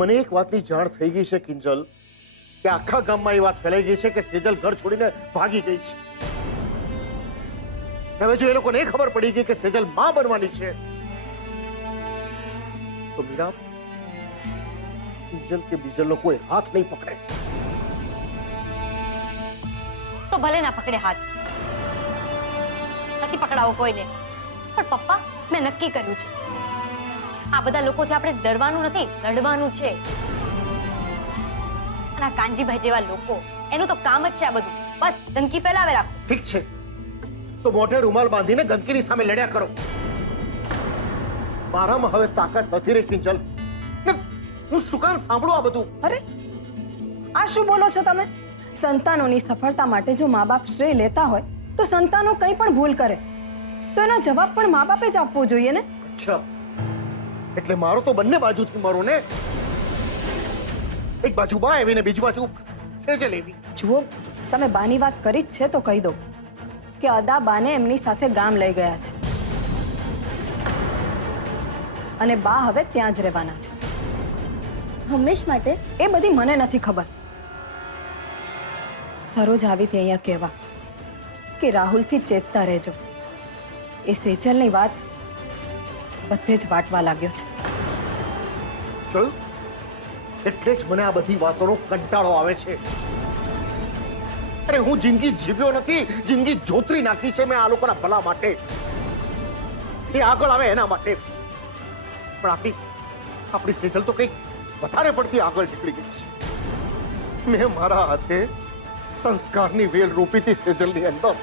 મને એક વાતની જાણ થઈ ગઈ છે કિંજલ કે આખા ગામમાં એ વાત ફેલાઈ ગઈ છે કે સેજલ ઘર છોડીને ભાગી ગઈ છે. હવે જો એ લોકોને ખબર પડી ગઈ કે સેજલ માં બનવાની છે તો મીરા કિંજલ કે બીજલનો કોઈ હાથ નહીં પકડે. તો ભલે ના પકડે હાથ, નથી પકડાવો કોઈને, પણ પપ્પા મેં નક્કી કર્યું છે આ બધા લોકોથી આપણે ડરવાનું નથી, લડવાનું છે. અને આ કાનજીભાઈ જેવા લોકો એનું તો કામ જ છે આ બધું, બસ ગંદકી ફેલાવે રાખો. ઠીક છે તો મોઢે રૂમાલ બાંધીને ગંદકીની સામે લડ્યા કરો. મારામાં હવે તાકાત નથી રે કિંજલ. હું શું કામ સાંભળું આ બધું? અરે આ શું બોલો છો તમે? સંતાનોની સફળતા માટે જો મા બાપ શ્રેય લેતા હોય તો સંતાનો કંઈ પણ ભૂલ કરે તો એનો જવાબ પણ મા બાપે જ આપવો જોઈએ ને. અચ્છા, એટલે મારો તો બંને બાજુથી મારો ને. એક બાજુ બા એવી ને બીજી બાજુ સેજલ એવી. જુઓ, તમે બાની વાત કરી જ છે તો કહી દો કે અદા બાને એમની સાથે ગામ લઈ ગયા છે અને બા હવે ત્યાં જ રહેવાના છે હંમેશ માટે. એ બધી મને નથી ખબર. સરોજ આવી હતી અહીંયા કહેવા કે રાહુલથી ચેતતા રહેજો. એ સેજલની વાત બધે જ વાટવા લાગ્યો છે. જોયું? એટલે જ મને આ બધી વાતોનો કંટાળો આવે છે. અરે હું જિંદગી જીવ્યો નથી, જિંદગી જોતરી નાખી છે મેં આ લોકોના ભલા માટે, એ આગળ આવે એના માટે. પણ આપણી સેજલ તો કંઈક વધારે પડતી આગળ નીકળી ગઈ છે. મેં મારા હાથે સંસ્કારની વેલ રોપી હતી સેજલની અંદર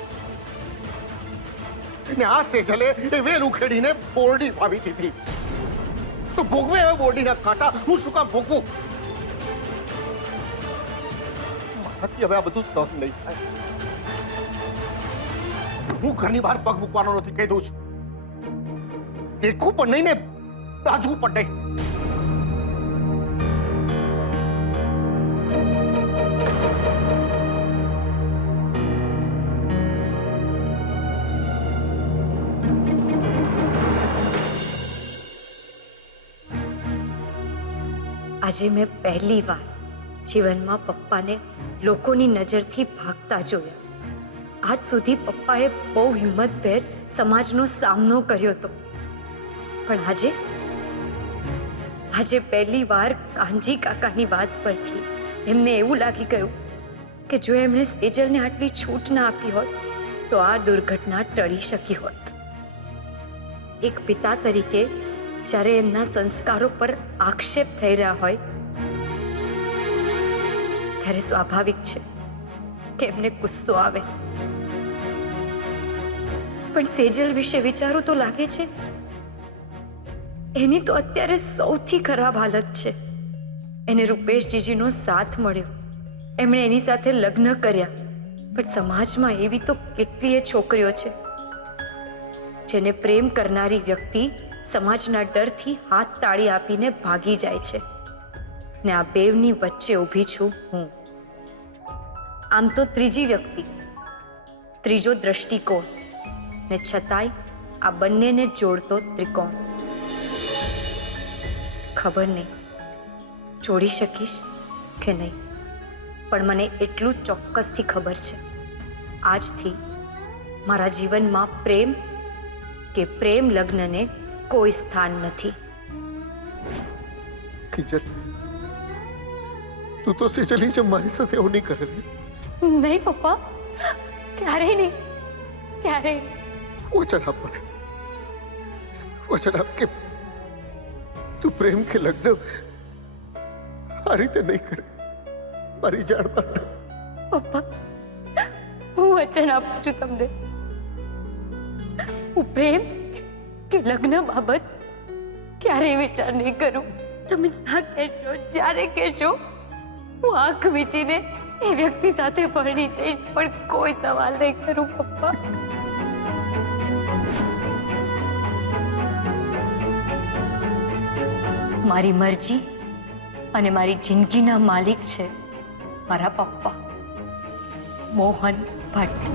ને આ સેજલે એ વેલ ઉખેડીને બોરડી વાવી દીધી. તો ભોગવે હવે બોરડીના કાંટા. હું શું કામ ભોગવું? મારાથી હવે આ બધું સહન નહીં થાય. હું ઘરની બહાર પગ મૂકવાનો નથી, કહી દઉં છું. દેખવું પણ નહીં ને તાજવું પણ નહીં. આજે મેં પહેલી વાર જીવનમાં પપ્પાને લોકોની નજરથી ભાગતા જોયા. આજ સુધી પપ્પાએ બહુ હિંમતભેર સમાજનો સામનો કર્યો હતો, પણ આજે પહેલી વાર કાનજી કાકાની વાત પરથી એમને એવું લાગી ગયું કે જો એમણે સેજલને આટલી છૂટ ના આપી હોત તો આ દુર્ઘટના ટળી શકી હોત. એક પિતા તરીકે જ્યારે એમના સંસ્કારો પર આક્ષેપ થઈ રહ્યા હોય ત્યારે સ્વાભાવિક છે કે એમને ગુસ્સો આવે. પણ સેજલ વિશે વિચારું તો લાગે છે એની તો અત્યારે સૌથી ખરાબ હાલત છે. એને રૂપેશજીજીનો સાથ મળ્યો, એમણે એની સાથે લગ્ન કર્યા, પણ સમાજમાં એવી તો કેટલીય છોકરીઓ છે જેને પ્રેમ કરનારી વ્યક્તિ સમાજના ડરથી હાથ તાળી આપીને ભાગી જાય છે ને આ બેવની વચ્ચે ઊભી છું હું. આમ તો ત્રીજી વ્યક્તિ, ત્રીજો દ્રષ્ટિકોણ, ને છતાંય આ બંનેને જોડતો ત્રિકોણ. ખબર નહીં જોડી શકીશ કે નહીં, પણ મને એટલું ચોક્કસથી ખબર છે આજથી મારા જીવનમાં પ્રેમ કે પ્રેમ લગ્નને કોઈ સ્થાન નથી. કિંજલ, તું તો સેજલની જેમ મારી સાથે એવું નહીં કરે. નહીં પપ્પા, ક્યારેય નહીં, ક્યારેય. વચન આપ મને, વચન આપ કે તું પ્રેમ કે લગ્ન આ રીતે નહીં કરે. મારી જાણ માટે પપ્પા, હું વચન આપું છું તમને, હું પ્રેમ કે લગ્ન બાબત ક્યારેય વિચાર નહીં કરું. તમે જ્યાં કહેશો, જ્યારે કહેશો, હું આંખ વીંચીને એ વ્યક્તિ સાથે પરણી જઈશ, પણ કોઈ સવાલ નહીં કરું પપ્પા. મારી મરજી અને મારી જિંદગીના માલિક છે મારા પપ્પા મોહન ભટ્ટ.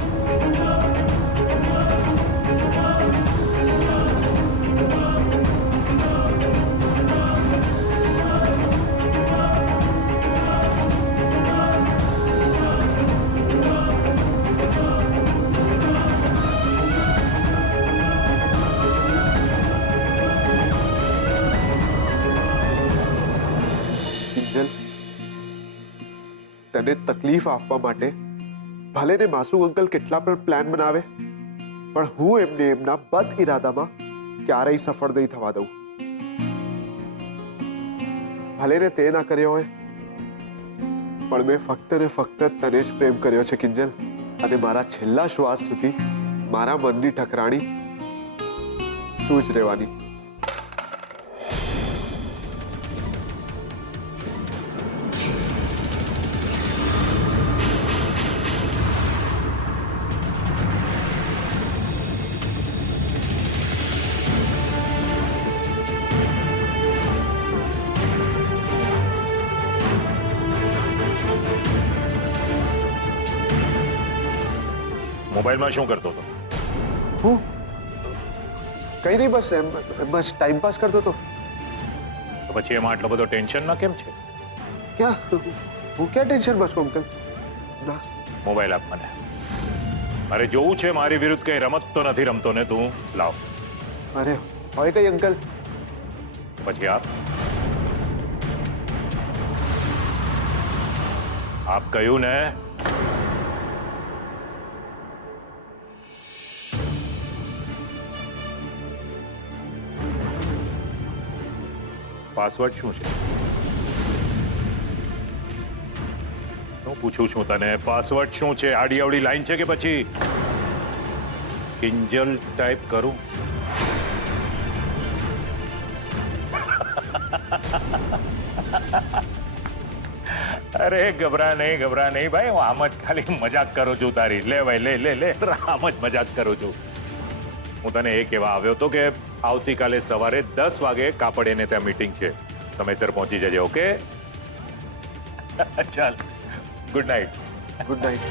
કિંજલ, તને તકલીફ આપવા માટે ભલે ને માસુ અંકલ કેટલા પણ પ્લાન બનાવે, પણ હું એમને એમના બદ ઇરાદામાં ક્યારેય સફળ નહીં થવા દઉં. ભલે ને તે ના કર્યો હોય, પણ મેં ફક્ત ને ફક્ત તને જ પ્રેમ કર્યો છે કિંજલ, અને મારા છેલ્લા શ્વાસ સુધી મારા મનની ઠકરાણી તું જ રહેવાની. મોબાઈલમાં શું કરતો હતો? હું કઈ નહીં, બસ ટાઈમ પાસ કરતો હતો. તો પછી એમાં આટલો બધો ટેન્શનમાં કેમ છે? ક્યાં હું ક્યાં ટેન્શનમાં છું અંકલ? ના, મોબાઈલ આપ મને. મારે જોવું છે મારી વિરુદ્ધ કઈ રમત તો નથી રમતો ને તું? લાવ. અરે હોય કઈ અંકલ? પછી આપ કહ્યું ને. પાસવર્ડ શું છે? હું પૂછું છું તને, પાસવર્ડ શું છે? આડી અવળી લાઈન છે કે પછી કિંજલ ટાઈપ કરું? અરે ગભરા નહીં ભાઈ, હું આમ જ ખાલી મજાક કરું છું તારી. લે ભાઈ લે લે લે, આમ જ મજાક કરું છું. હું તને એ કહેવા આવ્યો હતો કે આવતીકાલે સવારે 10 વાગે કાપડિયાને ત્યાં મીટિંગ છે. સમયસર પહોંચી જજે. ઓકે? ચાલ, good night. Good night.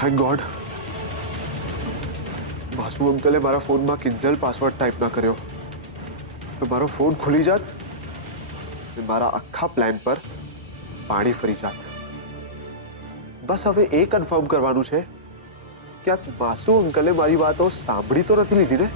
Thank God, માસુ અંકલે મારા ફોનમાં કિંજલ પાસવર્ડ ટાઈપ ના કર્યો, તો મારો ફોન ખુલી જાત અને મારા આખા પ્લાન પર પાણી ફરી જાત. બસ હવે એ કન્ફર્મ કરવાનું છે કે આ માસુ અંકલે મારી વાતો સાંભળી તો નથી લીધી ને?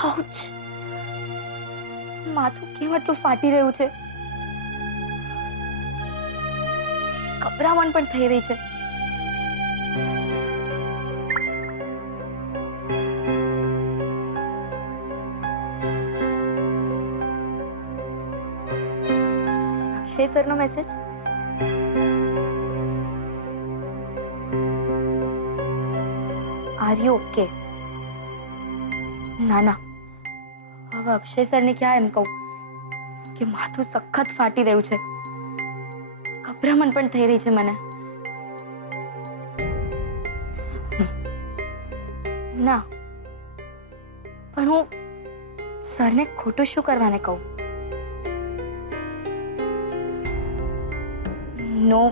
આઉચ! માથું કેમ આટલું ફાટી રહ્યું છે? ગભરામણ પણ થઈ રહી છે. અક્ષય સરનો મેસેજ. Are you okay? ના ના, હવે અક્ષય સરને ક્યાં એમ કહું કે માથું સખત ફાટી રહ્યું છે, ગભરામણ પણ થઈ રહી છે મને. ના, પણ હું સરને ખોટું શું કરવાને કહું? નો,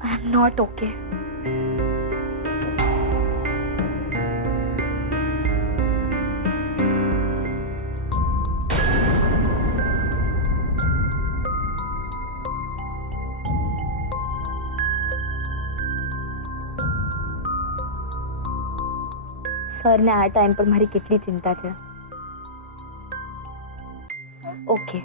આઈ એમ નોટ ઓકે. સરને આ ટાઈમ પર મારી કેટલી ચિંતા છે. ઓકે.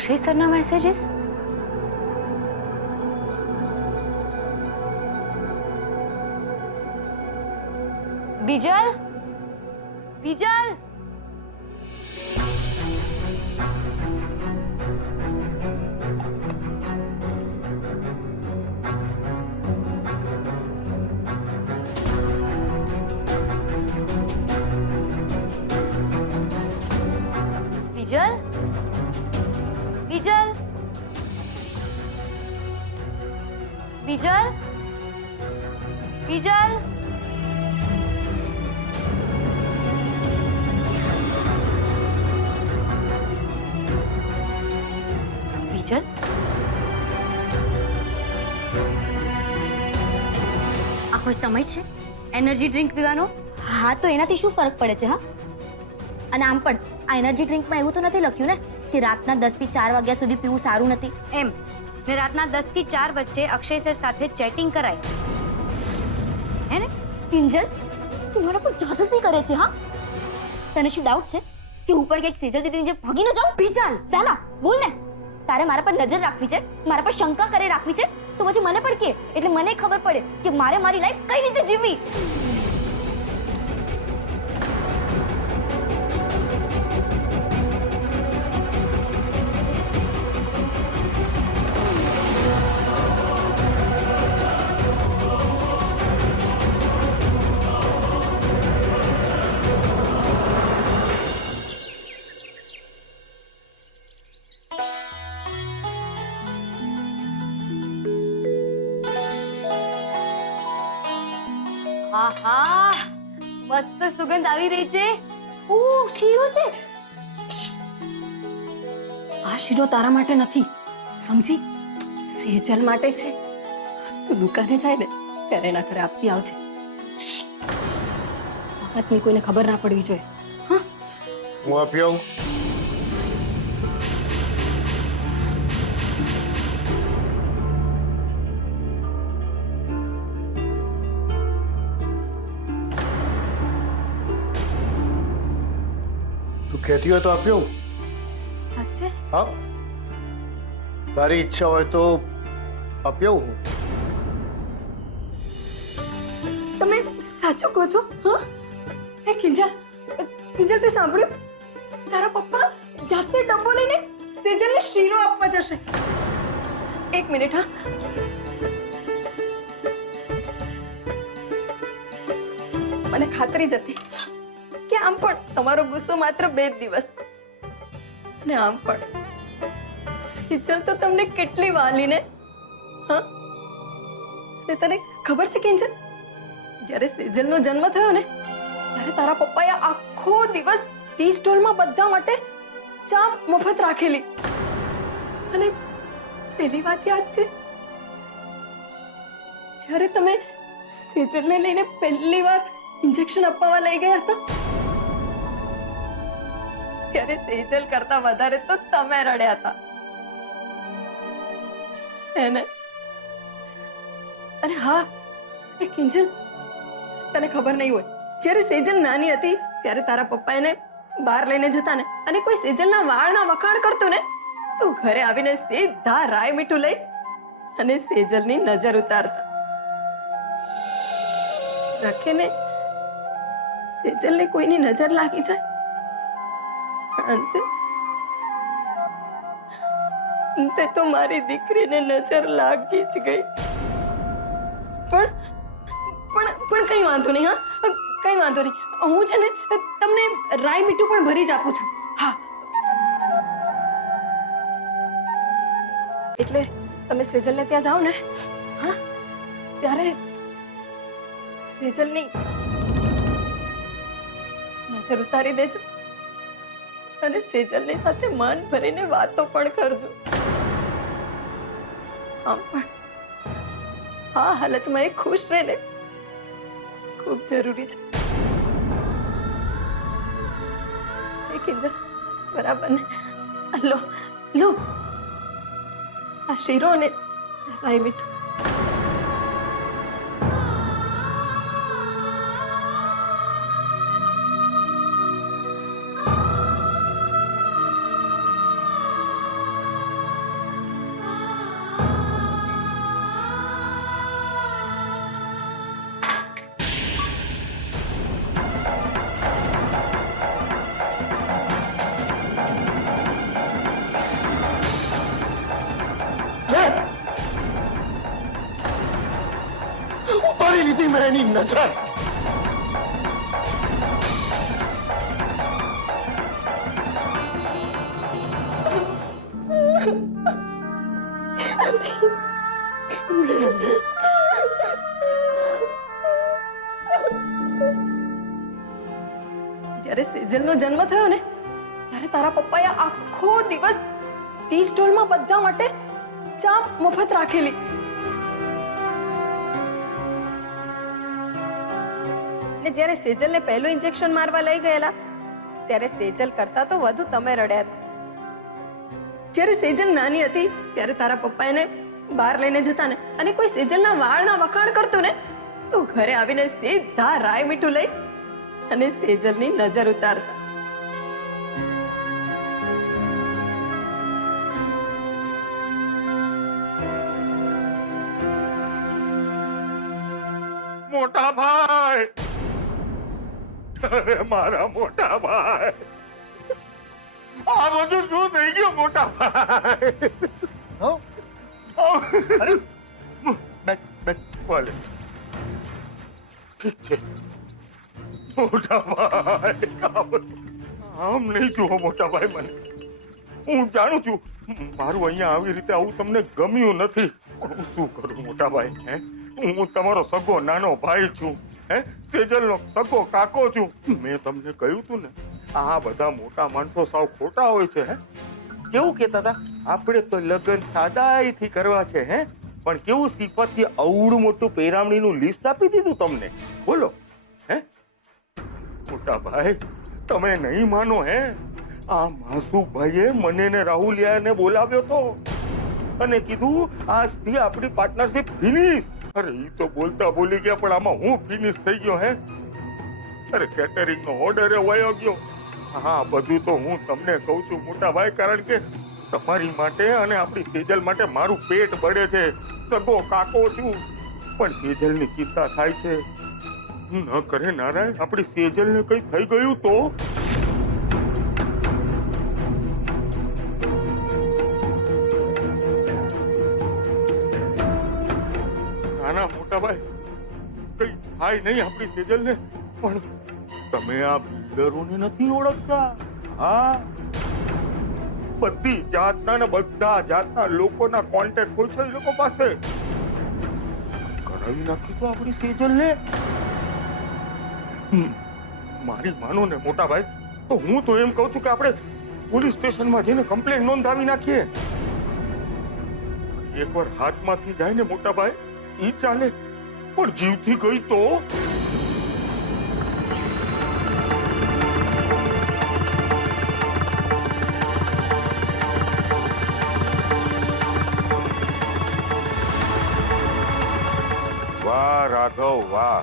અક્ષય સરના મેસેજીસ? બીજલ, બીજલ, બીજલ, બીજલ, બીજલ, બીજલ. બીજલ, આ કોઈ સમય છે એનર્જી ડ્રિંક પીવાનો? હા, તો એનાથી શું ફરક પડે છે? હા, અને આમ પણ આ એનર્જી ડ્રિંકમાં એવું તો નથી લખ્યું ને કે રાતના 10 થી 4 વાગ્યા સુધી પીવું સારું નથી? એમ ને રાતના 10 થી 4 વચ્ચે અક્ષય સર સાથે ચેટિંગ કરાય હે ને? કિંજલ, તું મારા પર જાસૂસી કરે છે? હા, તને શું ડાઉટ છે કે હું પણ કંઈક સેજલ દીદીની જેમ ભાગી ન જાઉં? બીજલ, દાના બોલ ને. તારે મારા પર નજર રાખવી છે, મારા પર શંકા કરે રાખવી છે, તો પછી મને પણ કે, એટલે મને ખબર પડે કે મારે મારી લાઈફ કઈ રીતે જીવવી. આહા, મસ્ત સુગંધ આવી રહી છે. ઓહ, શીરો છે. આ શીરો તારા માટે નથી, સમજી? સેજલ માટે છે. તું દુકાને જાય ને ત્યારે એના ઘરે આપતી આવજે. આ વાતની કોઈને ખબર ના પડવી જોઈએ. હા, હું આપી આવું. તું કહેતી હોય તો આપી આવું. સાચે? હા, તારી ઈચ્છા હોય તો આપી આવું હું. તમે સાચું કહો છો? હા, હે કિંજલ, કિંજલ તે સાંભળ્યું? તારા પપ્પા જાતે ડબ્બો લઈને સેજલને શીરો આપવા જશે. એક મિનિટ. હા, મને ખાતરી જ હતી કે આમ પણ તમારો ગુસ્સો માત્ર 2 દિવસ, અને આમ પણ સેજલ તો તમને કેટલી વાલી ને. હા, અને તને ખબર છે કિંજલ, જ્યારે સેજલનો જન્મ થયો ને ત્યારે તારા પપ્પાએ આખો દિવસ ટી સ્ટોલમાં બધા માટે ચા મફત રાખેલી. અને પેલી વાત યાદ છે, જ્યારે તમે સેજલને લઈને પહેલી વાર ઇન્જેક્શન અપાવવા લઈ ગયા હતા ત્યારે સેજલ કરતા વધારે તો તમે રડ્યા હતા એને. અને હા, એ કિંજલ, તને ખબર નહીં હોય, જ્યારે સેજલ નાની હતી ત્યારે તારા પપ્પા એને બહાર લઈને જતા ને, અને કોઈ સેજલના વાળના વખાણ કરતું ને તો ઘરે આવીને સીધા રાય મીઠું લઈ અને સેજલની નજર ઉતારતા. રાખે ને સેજલને કોઈની નજર લાગી જાય, અંતે તો મારી દીકરીને નજર લાગી જ ગઈ. પણ કઈ વાંધો નહીં. હા, કઈ વાંધો નહીં. હું છે ને તમને રાઈ મીઠું પણ ભરી જ આપું છું. હા, એટલે તમે સેજલને ત્યાં જાઓ ને, હા, ત્યારે સેજલની નજર ઉતારી દેજો અને સેજલની સાથે મન ભરીને વાતો પણ કરજો. આમ પણ આ હાલતમાં એ ખુશ રહીને ખૂબ જરૂરી છે. એ કિંજલ, બરાબર ને? લો લો, આ શીરો અને રાઈ મીઠું. મેં એની નજર. જ્યારે સેજલનો જન્મ થયો ને ત્યારે તારા પપ્પાએ આખો દિવસ ટી સ્ટોલમાં બધા માટે ચા મફત રાખેલી. ને જ્યારે સેજલને પહેલું ઇન્જેક્શન મારવા લઈ ગયેલા ત્યારે સેજલ કરતા તો વધુ તમે રડ્યા હતા. જ્યારે સેજલ નાની હતી ત્યારે તારા પપ્પા એને બહાર લઈને જતા ને અને કોઈ સેજલના વાળના વખાણ કરતું ને તો ઘરે આવીને સીધા રાય મીઠું લઈ અને સેજલની નજર ઉતારતા. મોટા ભાઈ, અરે મારા મોટા ભાઈ, આ બધું શું થઈ ગયું મોટા ભાઈ? હો? અરે બેસ બેસ. ભલે ઠીક છે મોટા ભાઈ, આમ નહીં જુઓ મોટા ભાઈ. મને હું જાણું છું મારું અહીંયા આવી રીતે આવું તમને ગમ્યું નથી, પણ હું શું કરું મોટા ભાઈ? હું તમારો સગો નાનો ભાઈ છું, સેજલનો સગો કાકો છું. મેં તમને કહ્યું તું ને આ બધા મોટા માણસો સાવ ખોટા હોય છે. કેવું કહેતા હતા આપણે તો લગ્ન સાદાઈથી કરવા છે, પણ કેવું સિફતથી અવળું મોટું પેરામણીનું લિસ્ટ આપી દીધું તમને. બોલો મોટા ભાઈ, તમે નહીં માનો આ માસુભાઈએ મને ને રાહુલિયાને બોલાવ્યો તો અને કીધું આજથી આપણી પાર્ટનરશિપ ફિનિશ. અરે ઈ તો બોલતા બોલી ગયા, પણ આમાં હું ફિનિશ થઈ ગયો. અરે કેટરિંગનો ઓર્ડર વયો ગયો. હા, બધું તો હું તમને કહું છું મોટા ભાઈ, કારણ કે તમારી માટે અને આપણી સેજલ માટે મારું પેટ બળે છે. સગો કાકો છું, પણ સેજલની ચિંતા થાય છે. ન કરે નારાયણ, આપણી સેજલને કઈ થઈ ગયું તો? નાના મોટા ભાઈ, કઈ થાય નહીં આપણી સેજલને, પણ તમે આ બિલ્ડરોને નથી ઓળખતા? હા, બધી જાતના ને બધા જાતના લોકોના કોન્ટેક્ટ હોય છે એ લોકો પાસે. કરાવી નાખ્યું તો આપણી સેજલને. મારી માનો ને મોટા ભાઈ, તો હું તો એમ કહું છું કે આપણે પોલીસ સ્ટેશનમાં જઈને કમ્પ્લેન્ટ નોંધાવી નાખીએ. એકવાર હાથમાંથી જાય ને મોટા ભાઈ ઈ ચાલે, પણ જીવથી ગઈ તો? વાહ રાઘવ વાહ,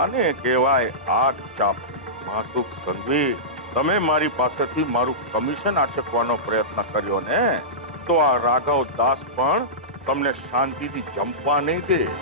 આને કહેવાય આગ ચાપ. માસુક સંઘવી, તમે મારી પાસેથી મારું કમિશન આચકવાનો પ્રયત્ન કર્યો ને, તો આ રાઘવ દાસ પણ તમને શાંતિથી જંપવા નહીં દે.